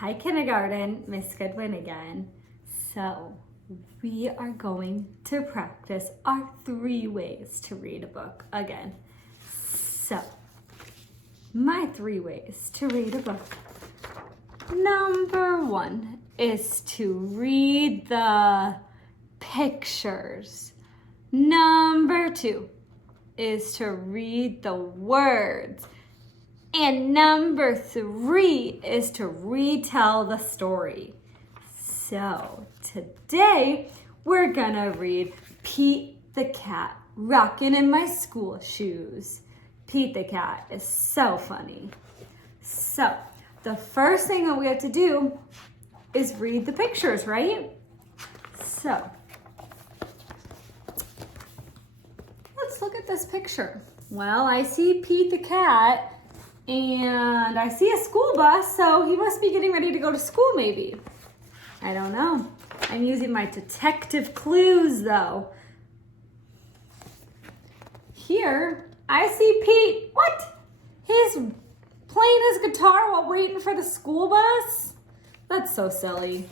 Hi kindergarten, Miss Goodwin again. So we are going to practice our 3 ways to read a book again. So my 3 ways to read a book. Number 1 is to read the pictures. Number 2 is to read the words. And number 3 is to retell the story. So today we're gonna read Pete the Cat, Rockin' in My School Shoes. Pete the Cat is so funny. So the first thing that we have to do is read the pictures, right? So let's look at this picture. Well, I see Pete the Cat and I see a school bus, so he must be getting ready to go to school maybe. I don't know. I'm using my detective clues though. Here, I see Pete. What? He's playing his guitar while waiting for the school bus? That's so silly.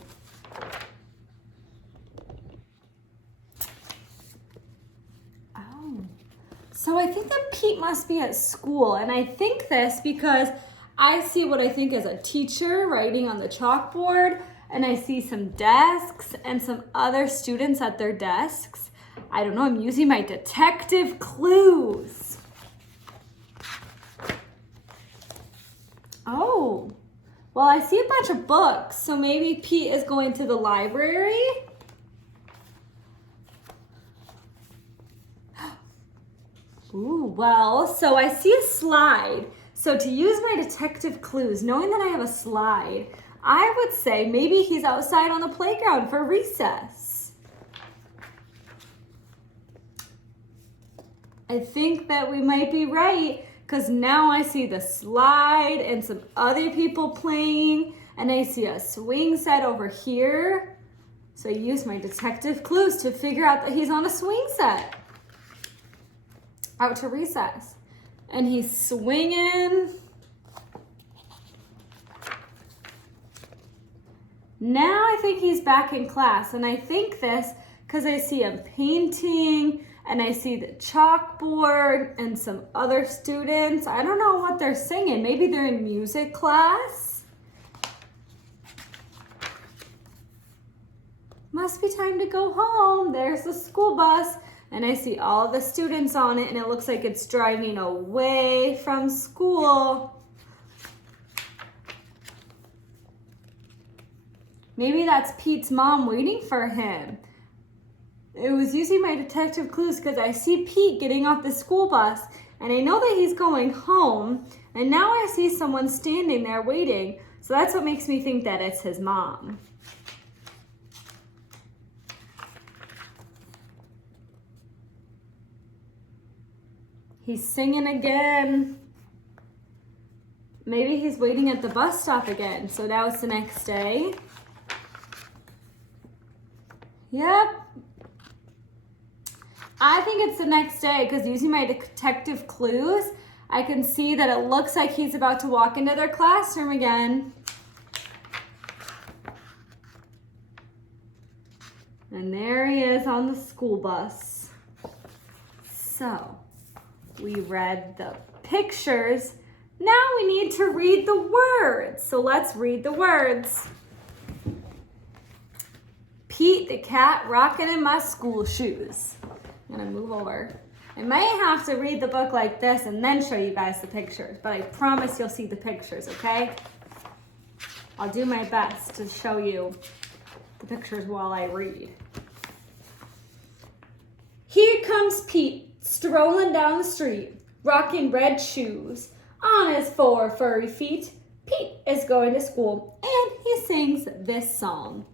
So I think that Pete must be at school, and I think this because I see what I think is a teacher writing on the chalkboard, and I see some desks and some other students at their desks. I don't know, I'm using my detective clues. Oh, well, I see a bunch of books, so maybe Pete is going to the library. Ooh, well, so I see a slide. So to use my detective clues, knowing that I have a slide, I would say maybe he's outside on the playground for recess. I think that we might be right because now I see the slide and some other people playing, and I see a swing set over here. So I use my detective clues to figure out that he's on a swing set. Out to recess, and he's swinging. Now I think he's back in class, and I think this because I see him painting and I see the chalkboard and some other students. I don't know what they're singing. Maybe they're in music class. Must be time to go home. There's the school bus. And I see all the students on it, and it looks like it's driving away from school. Maybe that's Pete's mom waiting for him. It was using my detective clues because I see Pete getting off the school bus, and I know that he's going home, and now I see someone standing there waiting. So that's what makes me think that it's his mom. He's singing again. Maybe he's waiting at the bus stop again. So now it's the next day. Yep. I think it's the next day because using my detective clues, I can see that it looks like he's about to walk into their classroom again. And there he is on the school bus. So we read the pictures. Now we need to read the words. So let's read the words. Pete the Cat, rockin' in my school shoes. I'm gonna move over. I might have to read the book like this and then show you guys the pictures, but I promise you'll see the pictures, okay? I'll do my best to show you the pictures while I read. Here comes Pete, strolling down the street, rocking red shoes. On his 4 furry feet, Pete is going to school, and he sings this song.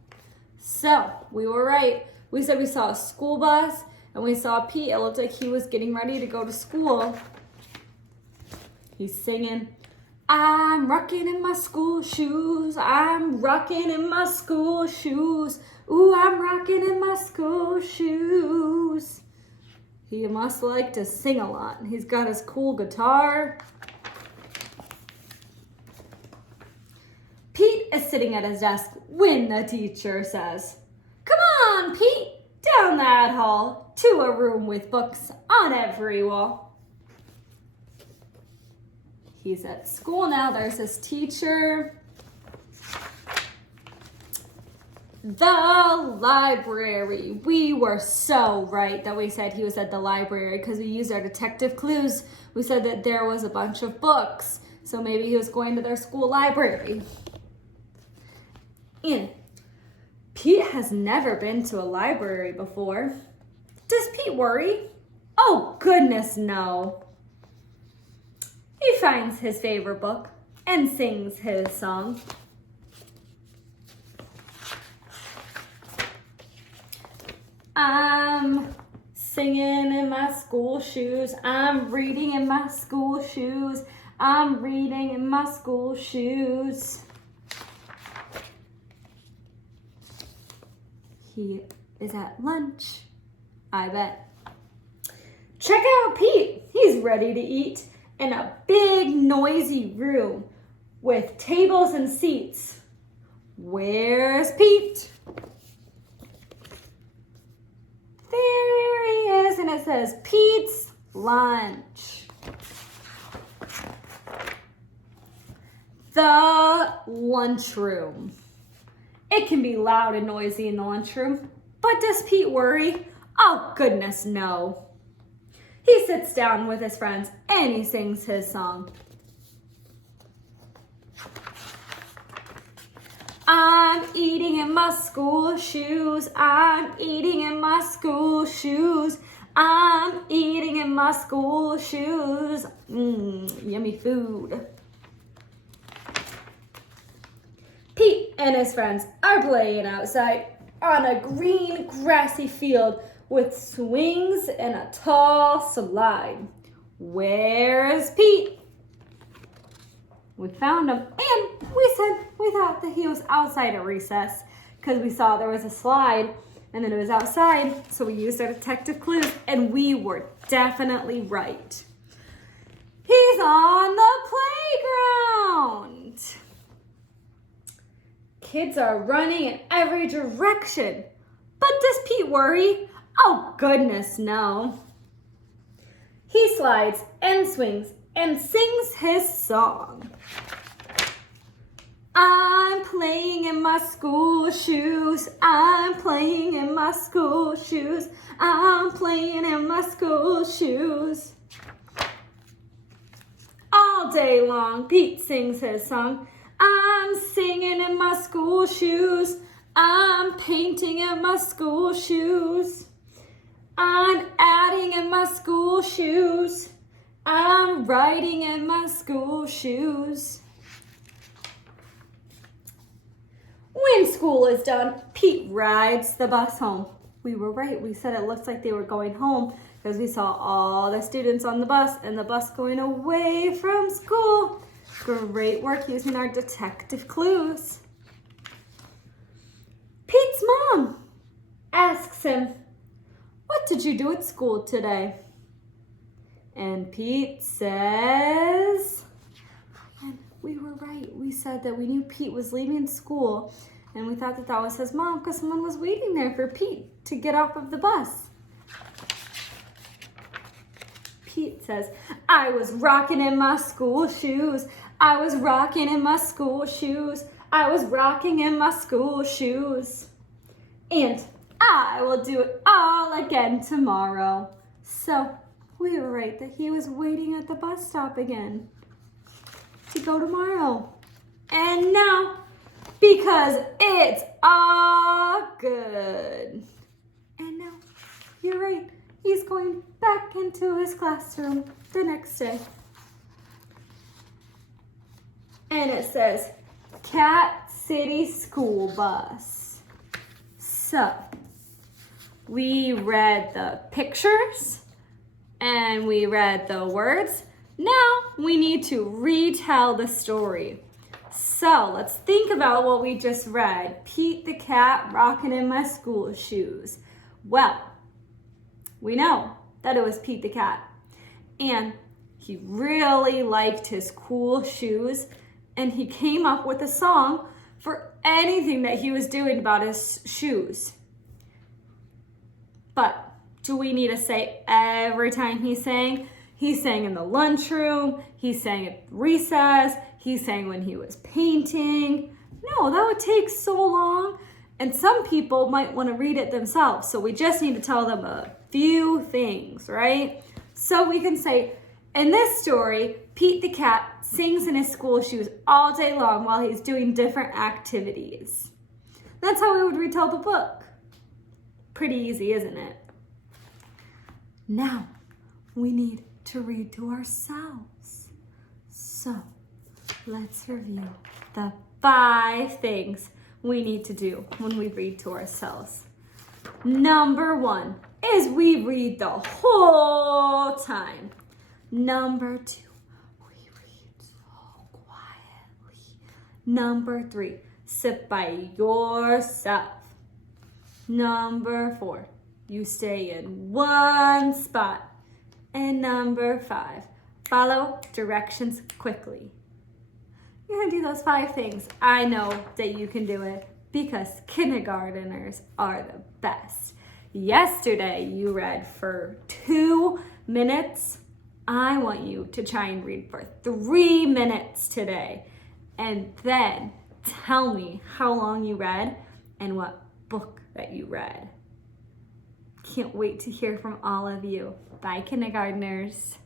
So, we were right. We said we saw a school bus, and we saw Pete. It looked like he was getting ready to go to school. He's singing, I'm rocking in my school shoes. I'm rocking in my school shoes. Ooh, I'm rocking in my school shoes. He must like to sing a lot. He's got his cool guitar. Pete is sitting at his desk when the teacher says, "Come on, Pete, down that hall to a room with books on every wall." He's at school now. There's his teacher. The library. We were so right that we said he was at the library because we used our detective clues. We said that there was a bunch of books, so maybe he was going to their school library. And Pete has never been to a library before. Does Pete worry? Oh, goodness, no. He finds his favorite book and sings his song. I'm singing in my school shoes. I'm reading in my school shoes. I'm reading in my school shoes. He is at lunch, I bet. Check out Pete. He's ready to eat in a big noisy room with tables and seats. Where's Pete? There he is, and it says Pete's Lunch. The lunchroom. It can be loud and noisy in the lunchroom, but does Pete worry? Oh, goodness, no. He sits down with his friends and he sings his song. I'm eating in my school shoes. I'm eating in my school shoes. I'm eating in my school shoes. Yummy food. Pete and his friends are playing outside on a green grassy field with swings and a tall slide. Where's Pete? We found him, and we thought that he was outside at recess because we saw there was a slide and then it was outside, so we used our detective clues and we were definitely right. He's on the playground. Kids are running in every direction, but does Pete worry? Oh, goodness, no. He slides and swings and sings his song. I'm playing in my school shoes. I'm playing in my school shoes. I'm playing in my school shoes. All day long, Pete sings his song. I'm singing in my school shoes. I'm painting in my school shoes. I'm adding in my school shoes. I'm writing in my school shoes. When school is done, Pete rides the bus home. We were right. We said it looks like they were going home because we saw all the students on the bus and the bus going away from school. Great work using our detective clues. Pete's mom asks him, "What did you do at school today?" And Pete says, and we were right. We said that we knew Pete was leaving school and we thought that that was his mom because someone was waiting there for Pete to get off of the bus. Pete says, "I was rocking in my school shoes. I was rocking in my school shoes. I was rocking in my school shoes. And I will do it all again tomorrow." So we were right that he was waiting at the bus stop again to go tomorrow. And now, because it's all good. And now, you're right, he's going back into his classroom the next day. And it says, Cat City School Bus. So, we read the pictures and we read the words. Now we need to retell the story. So let's think about what we just read. Pete the cat rocking in my school shoes. Well, we know that it was Pete the cat. And he really liked his cool shoes. And he came up with a song for anything that he was doing about his shoes. But do we need to say every time he sang? He sang in the lunchroom, he sang at recess, he sang when he was painting. No, that would take so long. And some people might want to read it themselves. So we just need to tell them a few things, right? So we can say, in this story, Pete the cat sings in his school shoes all day long while he's doing different activities. That's how we would retell the book. Pretty easy, isn't it? Now, we need to read to ourselves. So, let's review the 5 things we need to do when we read to ourselves. Number 1 is we read the whole time. Number 2, we read so quietly. Number 3, sit by yourself. Number 4, you stay in one spot. And number 5, follow directions quickly. You're gonna do those 5 things. I know that you can do it because kindergarteners are the best. Yesterday you read for 2 minutes. I want you to try and read for 3 minutes today. And then tell me how long you read and what book that you read. Can't wait to hear from all of you. Bye, kindergarteners.